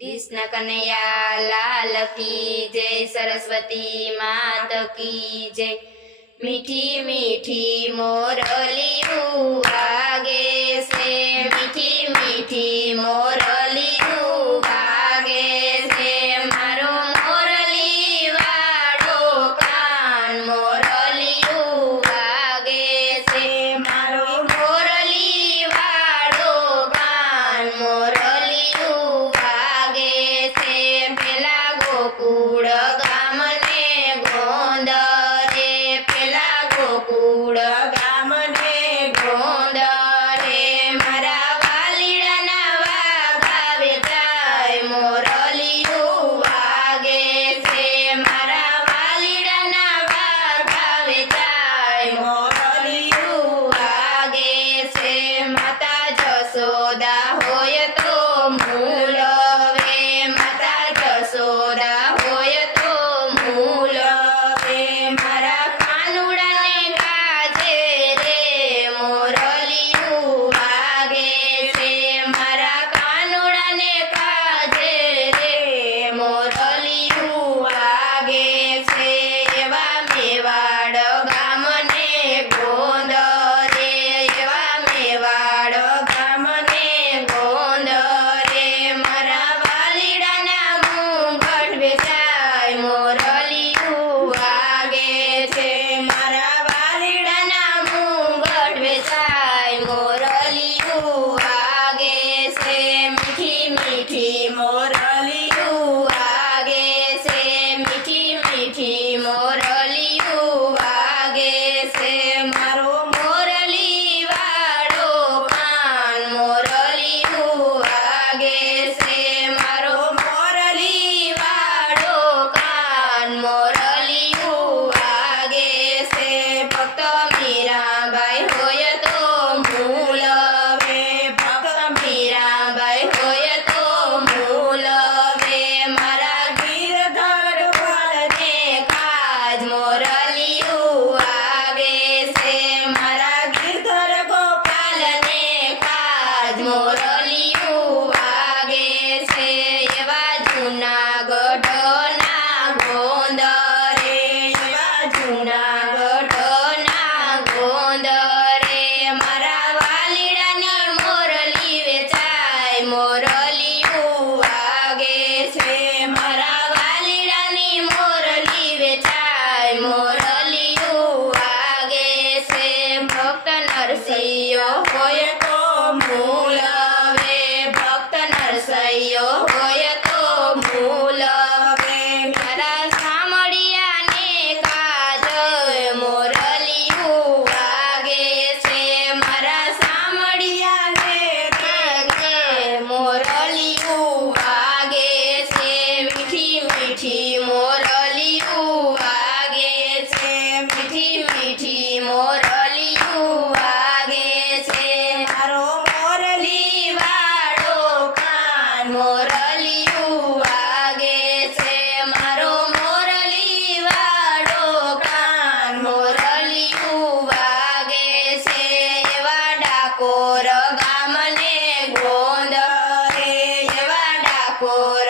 कृष्ण कन्हैया लाल की जय, सरस्वती मात की जय। मीठी मीठी मोरलियों वागे से, मीठी मीठी मोरलियों वागे से, मारो मोरली वाड़ो कान मोरलियों वागे से, मारो मोरली वाड़ो कान मोरलियों वागे से। पेला गोकुळ गामने गोंदरे, पेला गोकुळ गामने गोंदरे, मारा वालीडाना वागावे जाय मोरलियों वागे से, मारा वालीडाना वागावे जाय मोरलियों वागे से। माता जसोदा होय तो मूलवे, माता जसोदा होय तो मूलवे, मारा कानुडाने काजे रे मोरलियों वागे से, मारा कानुडाने काजे रे मोरलियों वागे से। एवा मेवाड़ गामने गोंदरे, एवा मेवाड़ गामने गोंदरे, मारा वालीडाना मुंगट वेचाय मोरलियों वागे से, मारा वालीडाना मुंगट वेचाय मोरलियों वागे से। मीठी मीठी मोरलियों वागे से, मीठी मीठी मोरलियों वागे से, मारो मोरली वाड़ो कान मोरलियों वागे से, मारो मोरली वाड़ो कान मोरलियों वागे से। भक्त मीराबाई होय तो मूलवे, भक्त मीराबाई होय तो मूलवे, मारा गिरधर पालने काज मोरलियों वागे से, मारा गिरधर गोपालने काज मोरलियों वागे से। एवा जूनागढ़ना गोंदरे, एवा जूनागढ़ना गोंदरे, मारा वालीडानी मोरली वेचाय मोरलियों वागे से, मारा वालीडानी मोरली वेचाय मोरलियों वागे से। भक्त नरसिंह होय तो मूलवे, भक्त नरसिंह होय तो मूलवे, मारा सामड़ियाने काज मोरलियों वागे से, मारा सामड़ियाने काज मोरलियों वागे से। मीठी मीठी मोरलियों वागे से, मीठी मीठी मोरलियों वागे से, मारो मोरली वाड़ो कान मोरलियों वागे से, मारो मोरली वाड़ो कान मोरलियों वागे से। एवा डाकोर गामने गोंदरे, एवा डाकोर